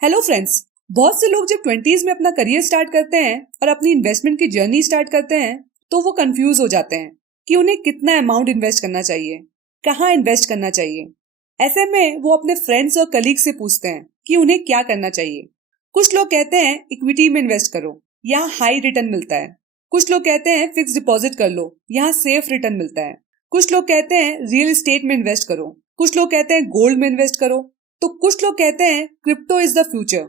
Hello friends. बहुत से लोग जब 20s में अपना करियर स्टार्ट करते हैं और अपनी इन्वेस्टमेंट की जर्नी स्टार्ट करते हैं तो वो कंफ्यूज हो जाते हैं कि उन्हें कितना अमाउंट इन्वेस्ट करना चाहिए, कहाँ इन्वेस्ट करना चाहिए। ऐसे में वो अपने फ्रेंड्स और कलीग से पूछते हैं कि उन्हें क्या करना चाहिए। कुछ लोग कहते हैं इक्विटी में इन्वेस्ट करो, यहाँ हाई रिटर्न मिलता है। कुछ लोग कहते हैं फिक्स डिपॉजिट कर लो, यहाँ सेफ रिटर्न मिलता है। कुछ लोग कहते हैं रियल एस्टेट में इन्वेस्ट करो, कुछ लोग कहते हैं गोल्ड में इन्वेस्ट करो, तो कुछ लोग कहते हैं क्रिप्टो इज द फ्यूचर।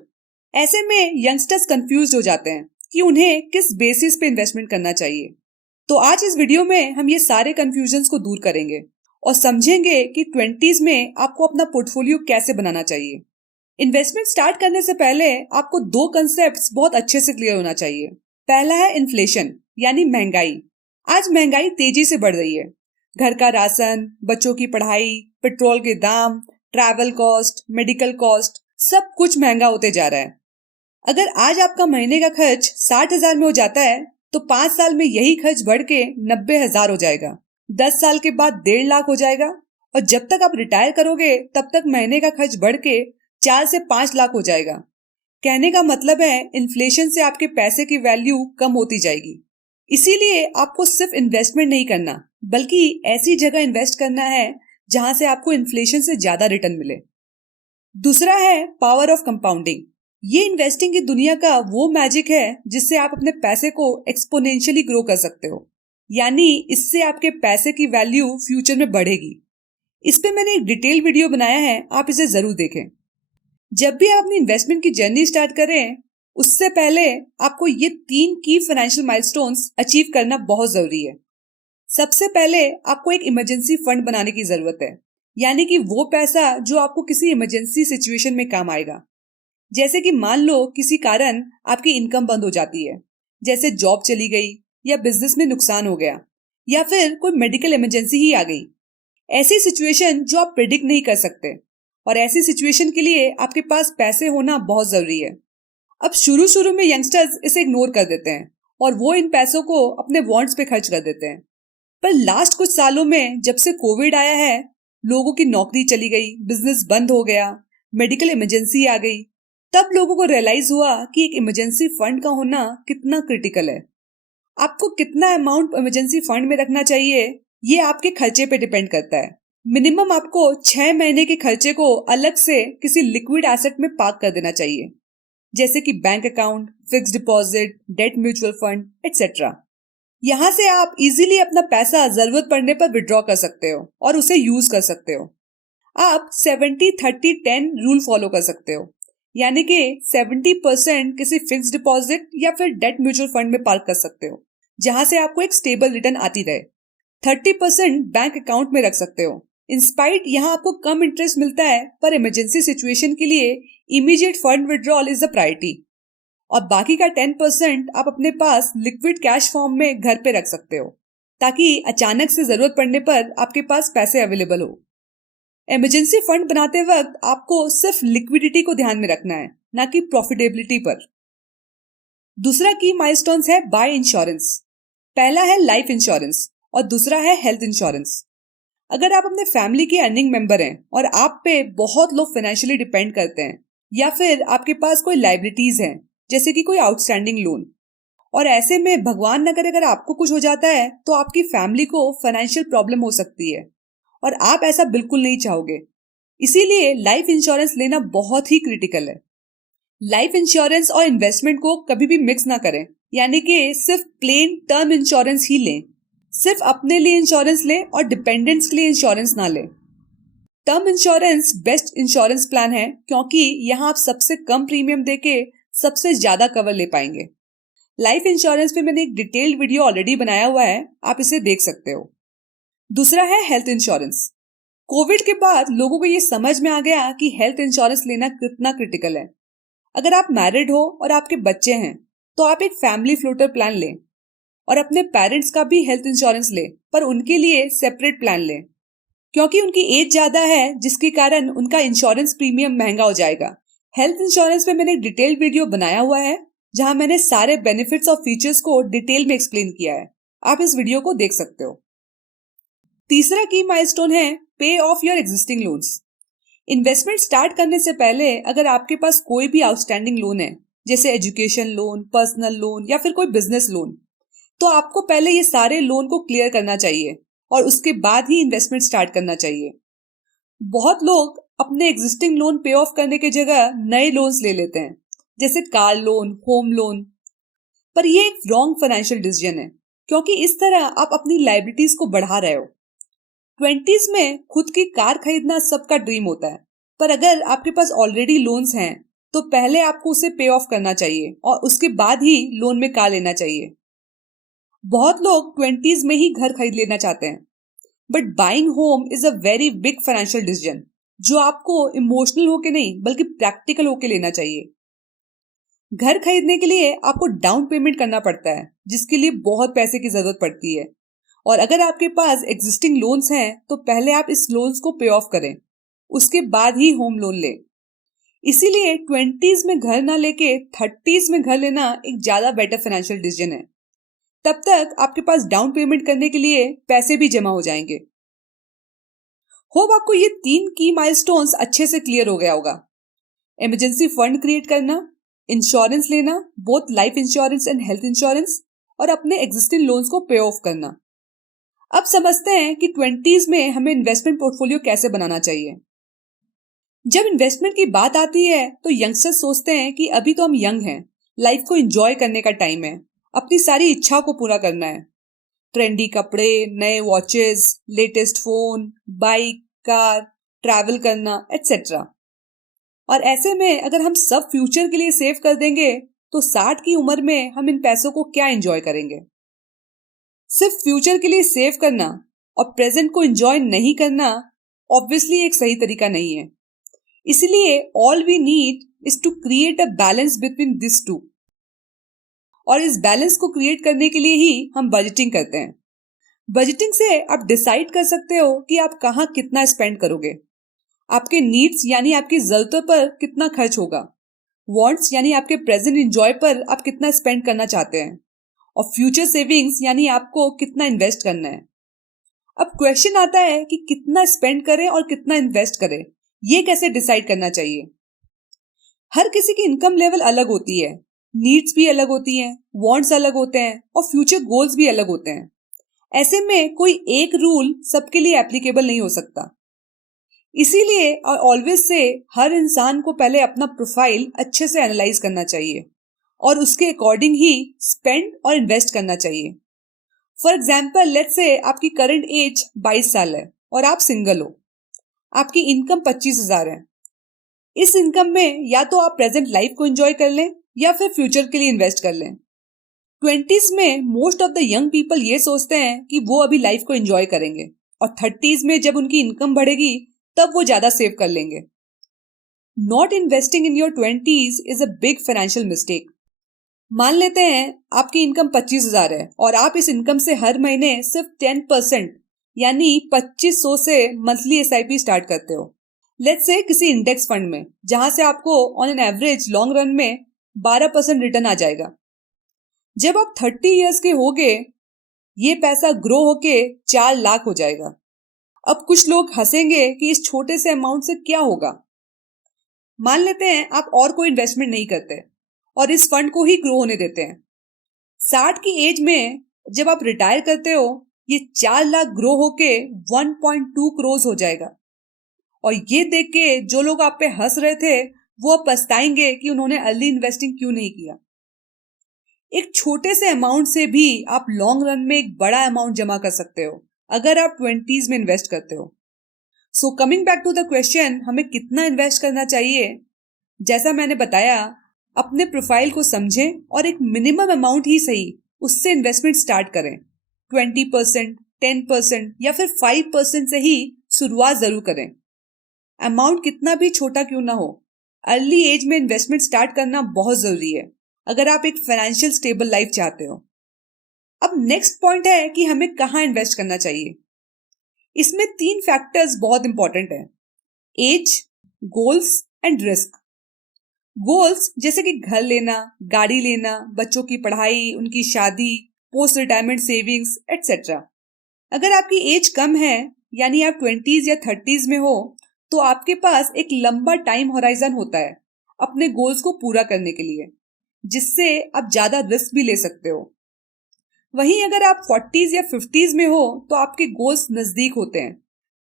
ऐसे में यंगस्टर्स कंफ्यूज हो जाते हैं कि उन्हें किस बेसिस पे इन्वेस्टमेंट करना चाहिए। तो आज इस वीडियो में हम ये सारे कंफ्यूजन्स को दूर करेंगे और समझेंगे कि 20s में आपको अपना पोर्टफोलियो कैसे बनाना चाहिए। इन्वेस्टमेंट स्टार्ट करने से पहले आपको दो कंसेप्ट्स बहुत अच्छे से क्लियर होना चाहिए। पहला है इन्फ्लेशन यानी महंगाई। आज महंगाई तेजी से बढ़ रही है। घर का राशन, बच्चों की पढ़ाई, पेट्रोल के दाम, ट्रैवल कॉस्ट, मेडिकल कॉस्ट, सब कुछ महंगा होते जा रहा है। अगर आज आपका महीने का खर्च 60,000 में हो जाता है तो 5 साल में यही खर्च बढ़ के 90,000 हो जाएगा। 10 साल के बाद 1.5 लाख हो जाएगा और जब तक आप रिटायर करोगे तब तक महीने का खर्च बढ़ के 4 से 5 लाख हो जाएगा। कहने का मतलब है इन्फ्लेशन से आपके पैसे की वैल्यू कम होती जाएगी। इसीलिए आपको सिर्फ इन्वेस्टमेंट नहीं करना बल्कि ऐसी जगह इन्वेस्ट करना है जहां से आपको इन्फ्लेशन से ज्यादा रिटर्न मिले। दूसरा है पावर ऑफ कंपाउंडिंग। ये इन्वेस्टिंग की दुनिया का वो मैजिक है जिससे आप अपने पैसे को एक्सपोनेंशियली ग्रो कर सकते हो, यानी इससे आपके पैसे की वैल्यू फ्यूचर में बढ़ेगी। इस पे मैंने एक डिटेल वीडियो बनाया है, आप इसे जरूर देखें। जब भी आप अपनी इन्वेस्टमेंट की जर्नी स्टार्ट करें उससे पहले आपको ये 3 की फाइनेंशियल माइलस्टोन्स अचीव करना बहुत जरूरी है। सबसे पहले आपको एक इमरजेंसी फंड बनाने की जरूरत है, यानी कि वो पैसा जो आपको किसी इमरजेंसी सिचुएशन में काम आएगा। जैसे कि मान लो किसी कारण आपकी इनकम बंद हो जाती है, जैसे जॉब चली गई या बिजनेस में नुकसान हो गया या फिर कोई मेडिकल इमरजेंसी ही आ गई। ऐसी सिचुएशन जो आप प्रिडिक्ट नहीं कर सकते, और ऐसी सिचुएशन के लिए आपके पास पैसे होना बहुत जरूरी है। अब शुरू शुरू में यंगस्टर्स इसे इग्नोर कर देते हैं और वो इन पैसों को अपने वांट्स पे खर्च कर देते हैं। पर लास्ट कुछ सालों में जब से कोविड आया है, लोगों की नौकरी चली गई, बिजनेस बंद हो गया, मेडिकल इमरजेंसी आ गई, तब लोगों को रियलाइज हुआ कि एक इमरजेंसी फंड का होना कितना क्रिटिकल है। आपको कितना अमाउंट इमरजेंसी फंड में रखना चाहिए ये आपके खर्चे पे डिपेंड करता है। मिनिमम आपको 6 महीने के खर्चे को अलग से किसी लिक्विड एसेट में पार्क कर देना चाहिए, जैसे कि bank account, fix deposit, debt mutual fund etcetera. यहाँ से आप इजीली अपना पैसा जरूरत पड़ने पर विड्रॉ कर सकते हो और उसे यूज कर सकते हो। आप 70-30-10 रूल फॉलो कर सकते हो, यानी कि 70% किसी फिक्स डिपॉजिट या फिर डेट म्यूचुअल फंड में पार्क कर सकते हो जहां से आपको एक स्टेबल रिटर्न आती रहे। 30% बैंक अकाउंट में रख सकते हो। इंस्पाइट यहाँ आपको कम इंटरेस्ट मिलता है, पर इमरजेंसी सिचुएशन के लिए immediate fund withdrawal is the priority. और बाकी का 10% आप अपने पास लिक्विड कैश फॉर्म में घर पे रख सकते हो, ताकि अचानक से जरूरत पड़ने पर आपके पास पैसे अवेलेबल हो। इमरजेंसी फंड बनाते वक्त आपको सिर्फ लिक्विडिटी को ध्यान में रखना है, ना कि प्रॉफिटेबिलिटी पर। दूसरा की माइलस्टोन्स है बाय इंश्योरेंस। पहला है लाइफ इंश्योरेंस और दूसरा है हेल्थ इंश्योरेंस। अगर आप अपने फैमिली के अर्निंग मेंबर हैं और आप पे बहुत लोग फाइनेंशियली डिपेंड करते हैं, या फिर आपके पास कोई लाइबिलिटीज हैं जैसे कि कोई आउटस्टैंडिंग लोन, और ऐसे में भगवान न करे अगर आपको कुछ हो जाता है तो आपकी फैमिली को फाइनेंशियल प्रॉब्लम हो सकती है, और आप ऐसा बिल्कुल नहीं चाहोगे। इसीलिए लाइफ इंश्योरेंस लेना बहुत ही क्रिटिकल है। लाइफ इंश्योरेंस और इन्वेस्टमेंट को कभी भी मिक्स ना करें, यानी कि सिर्फ प्लेन टर्म इंश्योरेंस ही लें। सिर्फ अपने लिए इंश्योरेंस लें और डिपेंडेंट्स के लिए इंश्योरेंस ना लें। Term insurance best insurance plan है क्योंकि यहाँ आप सबसे कम प्रीमियम देके सबसे ज्यादा कवर ले पाएंगे। लाइफ इंश्योरेंस पे मैंने एक डिटेल्ड वीडियो ऑलरेडी बनाया हुआ है, आप इसे देख सकते हो। दूसरा है हेल्थ इंश्योरेंस। कोविड के बाद लोगों को ये समझ में आ गया कि हेल्थ इंश्योरेंस लेना कितना क्रिटिकल है। अगर आप मैरिड हो और आपके बच्चे हैं तो आप एक फैमिली फ्लोटर प्लान लें, और अपने पेरेंट्स का भी हेल्थ इंश्योरेंस लें, पर उनके लिए सेपरेट प्लान लें क्योंकि उनकी एज ज्यादा है जिसके कारण उनका इंश्योरेंस प्रीमियम महंगा हो जाएगा। हेल्थ इंश्योरेंस पे मैंने एक डिटेल्ड वीडियो बनाया हुआ है जहां मैंने सारे बेनिफिट्स और फीचर्स को डिटेल में एक्सप्लेन किया है, आप इस वीडियो को देख सकते हो। तीसरा की माइलस्टोन है पे of your existing loans. Investment start करने से पहले अगर आपके पास कोई भी आउटस्टैंडिंग लोन है, जैसे एजुकेशन लोन, पर्सनल लोन या फिर कोई बिजनेस लोन, तो आपको पहले ये सारे लोन को क्लियर करना चाहिए और उसके बाद ही इन्वेस्टमेंट स्टार्ट करना चाहिए। बहुत लोग अपने एग्जिस्टिंग लोन पे ऑफ करने की जगह नए लोन्स ले लेते हैं, जैसे कार लोन, होम लोन। पर ये एक रॉन्ग फाइनेंशियल डिसीजन है, क्योंकि इस तरह आप अपनी लायबिलिटीज को बढ़ा रहे हो। 20s में खुद की कार खरीदना सबका ड्रीम होता है, पर अगर आपके पास ऑलरेडी लोन्स हैं तो पहले आपको उसे पे ऑफ करना चाहिए और उसके बाद ही लोन में कार लेना चाहिए। बहुत लोग 20s में ही घर खरीद लेना चाहते हैं, but buying home is a very big financial decision जो आपको इमोशनल होके नहीं बल्कि प्रैक्टिकल होके लेना चाहिए। घर खरीदने के लिए आपको डाउन पेमेंट करना पड़ता है, जिसके लिए बहुत पैसे की जरूरत पड़ती है। और अगर आपके पास एग्जिस्टिंग लोन्स हैं तो पहले आप इस लोन्स को पे ऑफ करें, उसके बाद ही होम लोन लें। इसीलिए 20s में घर ना लेके 30s में घर लेना एक ज्यादा बेटर फाइनेंशियल डिसीजन है। तब तक आपके पास डाउन पेमेंट करने के लिए पैसे भी जमा हो जाएंगे। होप आपको ये 3 की माइलस्टोन्स अच्छे से क्लियर हो गया होगा। इमरजेंसी फंड क्रिएट करना, इंश्योरेंस लेना, both life insurance and health insurance, और अपने एग्जिस्टिंग लोन्स को पे ऑफ करना। अब समझते हैं कि 20s में हमें इन्वेस्टमेंट पोर्टफोलियो कैसे बनाना चाहिए। जब इन्वेस्टमेंट की बात आती है तो यंगस्टर्स सोचते हैं कि अभी तो हम यंग हैं, लाइफ को एंजॉय करने का टाइम है, अपनी सारी इच्छा को पूरा करना है। ट्रेंडी कपड़े, नए watches, latest phone, bike, car, travel करना, एटसेट्रा। और ऐसे में अगर हम सब फ्यूचर के लिए सेव कर देंगे तो 60 की उम्र में हम इन पैसों को क्या एंजॉय करेंगे। सिर्फ फ्यूचर के लिए सेव करना और प्रेजेंट को एंजॉय नहीं करना ऑब्वियसली एक सही तरीका नहीं है। इसलिए all we need is to create a balance between this two. और इस बैलेंस को क्रिएट करने के लिए ही हम बजटिंग करते हैं। बजटिंग से आप डिसाइड कर सकते हो कि आप कहाँ कितना स्पेंड करोगे, आपके नीड्स यानी आपकी जरूरतों पर कितना खर्च होगा, वांट्स यानी आपके प्रेजेंट एंजॉय पर आप कितना स्पेंड करना चाहते हैं, और फ्यूचर सेविंग्स यानी आपको कितना इन्वेस्ट करना है। अब क्वेश्चन आता है कि कितना स्पेंड करें और कितना इन्वेस्ट करें, ये कैसे डिसाइड करना चाहिए। हर किसी की इनकम लेवल अलग होती है, नीड्स भी अलग होती हैं, वांट्स अलग होते हैं और फ्यूचर गोल्स भी अलग होते हैं। ऐसे में कोई एक रूल सबके लिए एप्लीकेबल नहीं हो सकता। इसीलिए और ऑलवेज से हर इंसान को पहले अपना प्रोफाइल अच्छे से एनालाइज करना चाहिए और उसके अकॉर्डिंग ही स्पेंड और इन्वेस्ट करना चाहिए। फॉर एग्जाम्पल, लेट्स से आपकी करंट एज 22 साल है और आप सिंगल हो। आपकी इनकम 25,000 है। इस इनकम में या तो आप प्रेजेंट लाइफ को एंजॉय कर लें या फिर फ्यूचर के लिए इन्वेस्ट कर लें। 20s में most of the young people ये सोचते हैं कि वो अभी लाइफ को एंजॉय करेंगे और 30s में जब उनकी इनकम बढ़ेगी तब वो ज्यादा सेव कर लेंगे। Not investing in your 20s is a big financial mistake. मान लेते हैं आपकी इनकम 25,000 है और आप इस इनकम से हर महीने सिर्फ 10% यानी 2500 से मंथली SIP स्टार्ट करते हो। लेट्स से किसी इंडेक्स फंड में, जहां से आपको on an average long run में 12% रिटर्न आ जाएगा। जब आप 30 इयर्स के होगे, ये पैसा ग्रो होके 4 लाख हो जाएगा। अब कुछ लोग हंसेंगे कि इस छोटे से अमाउंट से क्या होगा। मान लेते हैं आप और कोई इन्वेस्टमेंट नहीं करते और इस फंड को ही ग्रो होने देते हैं। 60 की एज में जब आप रिटायर करते हो, ये 4 लाख ग्रो होके 1.2 करोड़ हो जाएगा। और ये देख के जो लोग आप पे हंस रहे थे वो अब पछताएंगे कि उन्होंने अर्ली इन्वेस्टिंग क्यों नहीं किया। एक छोटे से अमाउंट से भी आप लॉन्ग रन में एक बड़ा अमाउंट जमा कर सकते हो अगर आप 20s में इन्वेस्ट करते हो। So coming back to the question, हमें कितना इन्वेस्ट करना चाहिए। जैसा मैंने बताया, अपने प्रोफाइल को समझें और एक मिनिमम अमाउंट ही सही उससे इन्वेस्टमेंट स्टार्ट करें। 20%, 10% या फिर 5% से ही शुरुआत जरूर करें। अमाउंट कितना भी छोटा क्यों ना हो, अर्ली एज में इन्वेस्टमेंट स्टार्ट करना बहुत जरूरी है अगर आप एक फाइनेंशियल स्टेबल लाइफ चाहते हो। अब नेक्स्ट पॉइंट है कि हमें कहाँ इन्वेस्ट करना चाहिए। इसमें 3 फैक्टर्स बहुत इंपॉर्टेंट हैं: age, goals and risk. Goals जैसे कि घर लेना, गाड़ी लेना, बच्चों की पढ़ाई, उनकी शादी, पोस्ट रिटायरमेंट सेविंग्स एटसेट्रा। अगर आपकी एज कम है यानी आप 20s या 30s में हो तो आपके पास एक लंबा टाइम होराइजन होता है अपने गोल्स को पूरा करने के लिए, जिससे आप ज्यादा रिस्क भी ले सकते हो। वहीं अगर आप 40s या 50s में हो तो आपके गोल्स नजदीक होते हैं,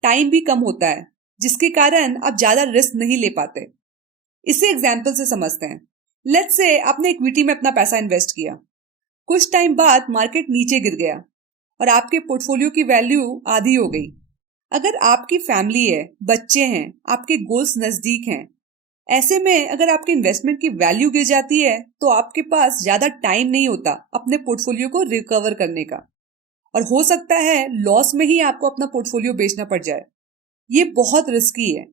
टाइम भी कम होता है, जिसके कारण आप ज्यादा रिस्क नहीं ले पाते। इसे एग्जाम्पल से समझते हैं। लेट्स से आपने इक्विटी में अपना पैसा इन्वेस्ट किया, कुछ टाइम बाद मार्केट नीचे गिर गया और आपके पोर्टफोलियो की वैल्यू आधी हो गई। अगर आपकी फैमिली है, बच्चे हैं, आपके गोल्स नजदीक हैं, ऐसे में अगर आपके इन्वेस्टमेंट की वैल्यू गिर जाती है तो आपके पास ज्यादा टाइम नहीं होता अपने पोर्टफोलियो को रिकवर करने का, और हो सकता है लॉस में ही आपको अपना पोर्टफोलियो बेचना पड़ जाए। ये बहुत रिस्की है।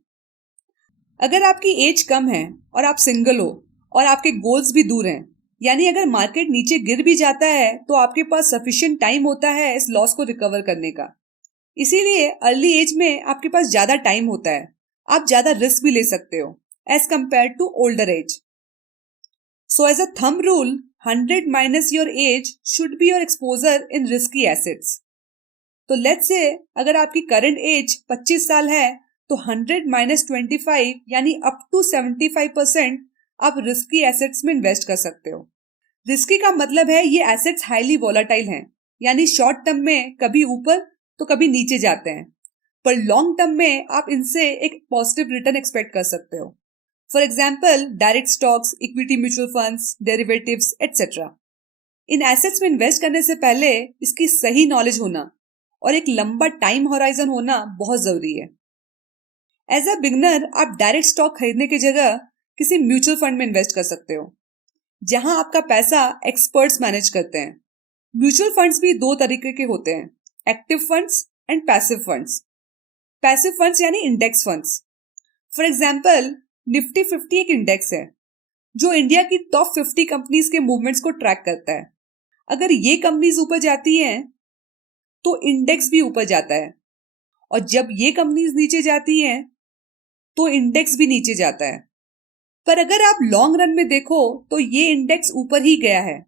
अगर आपकी एज कम है और आप सिंगल हो और आपके गोल्स भी दूर हैं, यानी अगर मार्केट नीचे गिर भी जाता है तो आपके पास सफिशिएंट टाइम होता है इस लॉस को रिकवर करने का। इसीलिए अर्ली एज में आपके पास ज्यादा टाइम होता है, आप ज्यादा रिस्क भी ले सकते हो as compared to older age. So as a thumb rule, 100 minus your age should be your exposure in risky assets. तो लेट्स से अगर आपकी करंट एज 25 साल है तो 100 माइनस 25 यानी अप टू 75% आप रिस्की एसेट्स में इन्वेस्ट कर सकते हो। रिस्की का मतलब है ये एसेट्स हाईली वोलाटाइल हैं, यानी शॉर्ट टर्म में कभी ऊपर तो कभी नीचे जाते हैं, पर लॉन्ग टर्म में आप इनसे एक पॉजिटिव रिटर्न एक्सपेक्ट कर सकते हो। For example direct stocks, equity mutual funds, derivatives etcetera. In assets में इन्वेस्ट करने से पहले इसकी सही नॉलेज होना और एक लंबा टाइम होराइजन होना बहुत जरूरी है। एज अ बिगनर आप डायरेक्ट स्टॉक खरीदने की जगह किसी म्यूचुअल फंड में इन्वेस्ट कर सकते हो, जहां आपका पैसा एक्सपर्ट्स मैनेज करते हैं। म्यूचुअल फंड्स भी दो तरीके के होते हैं, active funds and passive funds. Passive funds यानी index funds. For example Nifty 50 एक इंडेक्स है जो इंडिया की टॉप 50 कंपनीज के मूवमेंट्स को ट्रैक करता है। अगर ये कंपनीज ऊपर जाती हैं तो इंडेक्स भी ऊपर जाता है, और जब ये कंपनीज नीचे जाती हैं तो इंडेक्स भी नीचे जाता है। पर अगर आप लॉन्ग रन में देखो तो ये इंडेक्स ऊपर ही गया है।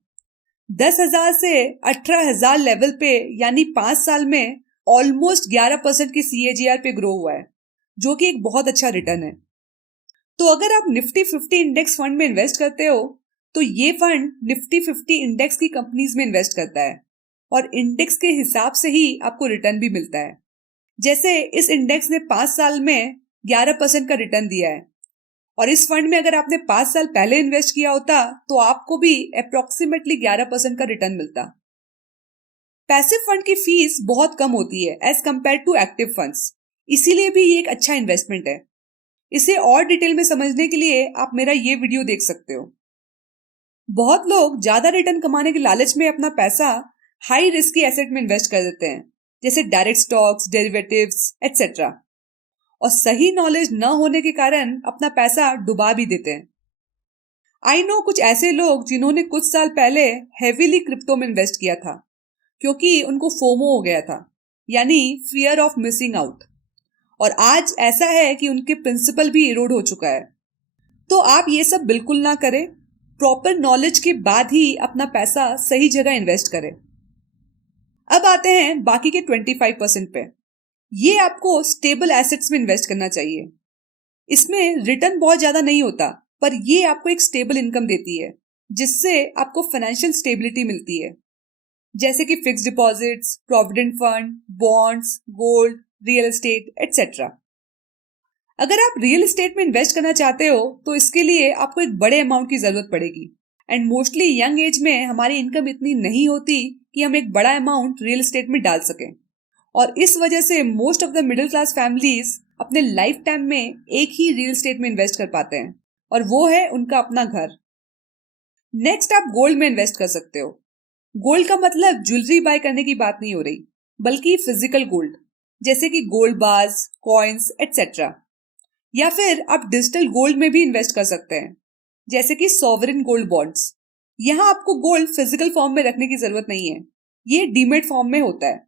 10,000 से 18,000 लेवल पे, यानी 5 साल में ऑलमोस्ट 11% की CAGR पे ग्रो हुआ है, जो कि एक बहुत अच्छा रिटर्न है। तो अगर आप निफ्टी 50 इंडेक्स फंड में इन्वेस्ट करते हो तो ये फंड निफ्टी 50 इंडेक्स की कंपनीज में इन्वेस्ट करता है, और इंडेक्स के हिसाब से ही आपको रिटर्न भी मिलता है। जैसे इस इंडेक्स ने 5 साल में 11% का रिटर्न दिया है, और इस फंड में अगर आपने 5 साल पहले इन्वेस्ट किया होता तो आपको भी अप्रोक्सीमेटली 11% का रिटर्न मिलता। पैसिव फंड की फीस बहुत कम होती है as compared to active funds, इसीलिए भी ये एक अच्छा इन्वेस्टमेंट है। इसे और डिटेल में समझने के लिए आप मेरा ये वीडियो देख सकते हो। बहुत लोग ज्यादा रिटर्न कमाने के लालच में अपना पैसा हाई रिस्क की एसेट में इन्वेस्ट कर देते हैं, जैसे डायरेक्ट स्टॉक्स, डेरिवेटिव्स एटसेट्रा, और सही नॉलेज न होने के कारण अपना पैसा डुबा भी देते हैं। आई नो कुछ ऐसे लोग जिन्होंने कुछ साल पहले हेवीली क्रिप्टो में इन्वेस्ट किया था, क्योंकि उनको फोमो हो गया था, यानी फियर ऑफ मिसिंग आउट, और आज ऐसा है कि उनके प्रिंसिपल भी इरोड हो चुका है। तो आप ये सब बिल्कुल ना करें, प्रॉपर नॉलेज के बाद ही अपना पैसा सही जगह इन्वेस्ट करें। अब आते हैं बाकी के 25% पे। ये आपको स्टेबल एसेट्स में इन्वेस्ट करना चाहिए। इसमें रिटर्न बहुत ज्यादा नहीं होता, पर ये आपको एक स्टेबल इनकम देती है, जिससे आपको फाइनेंशियल स्टेबिलिटी मिलती है, जैसे कि fix deposits, provident fund, bonds, gold, real estate etcetera. अगर आप रियल एस्टेट में इन्वेस्ट करना चाहते हो तो इसके लिए आपको एक बड़े अमाउंट की जरूरत पड़ेगी, एंड मोस्टली यंग एज में हमारी इनकम इतनी नहीं होती कि हम एक बड़ा अमाउंट रियल एस्टेट में डाल सकें, और इस वजह से most of the middle class families अपने लाइफ टाइम में एक ही रियल एस्टेट में इन्वेस्ट कर पाते हैं, और वो है उनका अपना घर। नेक्स्ट आप गोल्ड में इन्वेस्ट कर सकते हो। गोल्ड का मतलब ज्वेलरी बाय करने की बात नहीं हो रही, बल्कि फिजिकल गोल्ड, जैसे कि गोल्ड बार्स, कॉइन्स एटसेट्रा। या फिर आप डिजिटल गोल्ड में भी इन्वेस्ट कर सकते हैं, जैसे कि सॉवरेन गोल्ड बॉन्ड्स। यहाँ आपको गोल्ड फिजिकल फॉर्म में रखने की जरूरत नहीं है, ये डीमेट फॉर्म में होता है।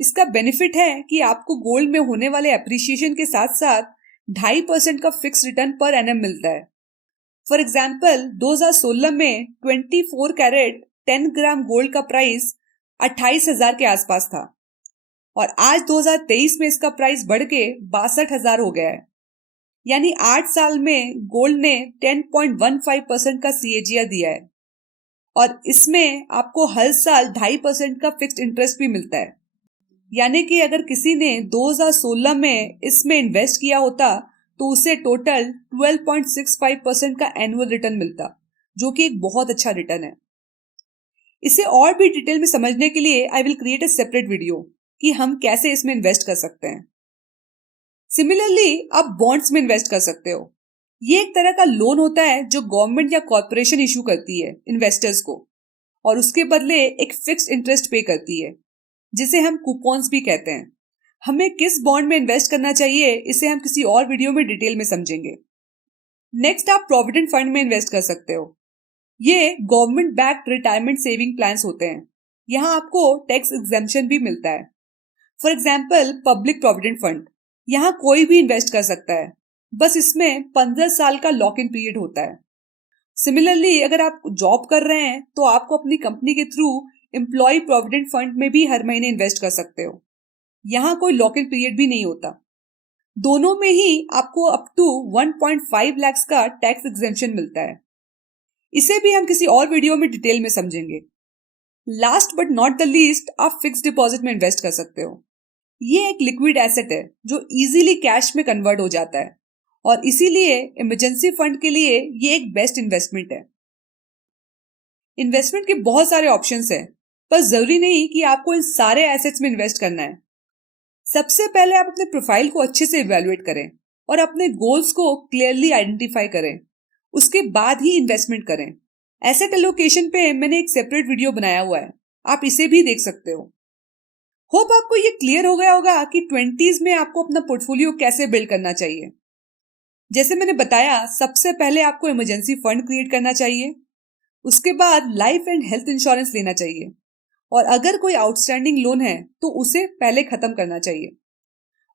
इसका बेनिफिट है कि आपको गोल्ड में होने वाले अप्रिसिएशन के साथ साथ 2.5% का फिक्स रिटर्न पर एनम मिलता है। फॉर एग्जाम्पल 2016 में 24 कैरेट 10 ग्राम गोल्ड का प्राइस 28,000 के आसपास था, और आज 2023 में इसका प्राइस बढ़ के 62,000 हो गया है, यानी 8 साल में गोल्ड ने 10.15% का CAGR दिया है और इसमें आपको हर साल 2.5% का फिक्स्ड इंटरेस्ट भी मिलता है। यानी कि अगर किसी ने 2016 में इसमें इन्वेस्ट किया होता तो उसे टोटल 12.65% का एनुअल रिटर्न मिलता, जो कि एक बहुत अच्छा रिटर्न है। इसे और भी डिटेल में समझने के लिए I will create a separate video कि हम कैसे इसमें इन्वेस्ट कर सकते हैं। सिमिलरली आप बॉन्ड्स में इन्वेस्ट कर सकते हो। ये एक तरह का लोन होता है जो गवर्नमेंट या कॉर्पोरेशन इशू करती है इन्वेस्टर्स को और उसके बदले एक फिक्स्ड इंटरेस्ट पे करती है, जिसे हम कूपन्स भी कहते हैं। हमें किस बॉन्ड में इन्वेस्ट करना चाहिए इसे हम किसी और वीडियो में डिटेल में समझेंगे। नेक्स्ट आप प्रोविडेंट फंड में इन्वेस्ट कर सकते हो। ये government backed retirement saving plans होते हैं। यहाँ आपको टैक्स एग्जेम्पशन भी मिलता है। For example public provident fund, यहाँ कोई भी इन्वेस्ट कर सकता है, बस इसमें 15 साल का लॉक इन पीरियड होता है। सिमिलरली अगर आप जॉब कर रहे हैं तो आपको अपनी कंपनी के थ्रू एम्प्लॉय प्रोविडेंट फंड में भी हर महीने इन्वेस्ट कर सकते हो। यहाँ कोई लॉक इन पीरियड भी नहीं होता। दोनों में ही आपको अप टू 1.5 लाख का टैक्स एग्जेम्पशन मिलता है। इसे भी हम किसी और वीडियो में डिटेल में समझेंगे। Last but not the least आप फिक्स्ड डिपॉजिट में इन्वेस्ट कर सकते हो। ये एक लिक्विड एसेट है जो इजीली कैश में कन्वर्ट हो जाता है और इसीलिए इमरजेंसी फंड के लिए ये एक बेस्ट इन्वेस्टमेंट है। इन्वेस्टमेंट के बहुत सारे ऑप्शंस हैं, पर जरूरी नहीं कि आपको इन सारे एसेट्स में इन्वेस्ट करना है। सबसे पहले आप अपने प्रोफाइल को अच्छे से इवैल्यूएट करें और अपने गोल्स को क्लियरली आइडेंटिफाई करें। उसके बाद ही इन्वेस्टमेंट करें। एसेट एलोकेशन पे मैंने एक सेपरेट वीडियो बनाया हुआ है, आप इसे भी देख सकते हो। होप आपको ये क्लियर हो गया होगा कि 20s में आपको अपना पोर्टफोलियो कैसे बिल्ड करना चाहिए। जैसे मैंने बताया, सबसे पहले आपको इमरजेंसी फंड क्रिएट करना चाहिए, उसके बाद लाइफ एंड हेल्थ इंश्योरेंस लेना चाहिए और अगर कोई आउटस्टैंडिंग लोन है तो उसे पहले खत्म करना चाहिए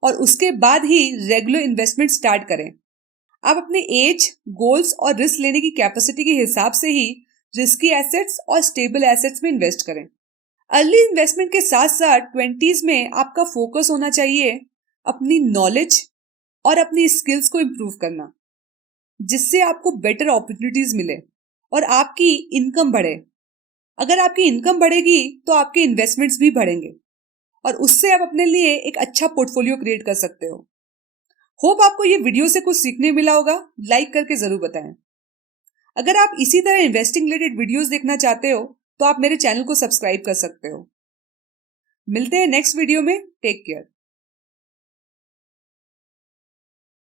और उसके बाद ही रेगुलर इन्वेस्टमेंट स्टार्ट करें। आप अपने एज, गोल्स और रिस्क लेने की कैपेसिटी के हिसाब से ही रिस्की एसेट्स और स्टेबल एसेट्स में इन्वेस्ट करें। अर्ली इन्वेस्टमेंट के साथ साथ 20s में आपका फोकस होना चाहिए अपनी नॉलेज और अपनी स्किल्स को इम्प्रूव करना, जिससे आपको बेटर अपॉर्चुनिटीज मिले और आपकी इनकम बढ़े। अगर आपकी इनकम बढ़ेगी तो आपके इन्वेस्टमेंट्स भी बढ़ेंगे और उससे आप अपने लिए एक अच्छा पोर्टफोलियो क्रिएट कर सकते हो। होप आपको ये वीडियो से कुछ सीखने मिला होगा। लाइक करके जरूर बताएं। अगर आप इसी तरह इन्वेस्टिंग रिलेटेड वीडियोस देखना चाहते हो तो आप मेरे चैनल को सब्सक्राइब कर सकते हो। मिलते हैं नेक्स्ट वीडियो में। Take care.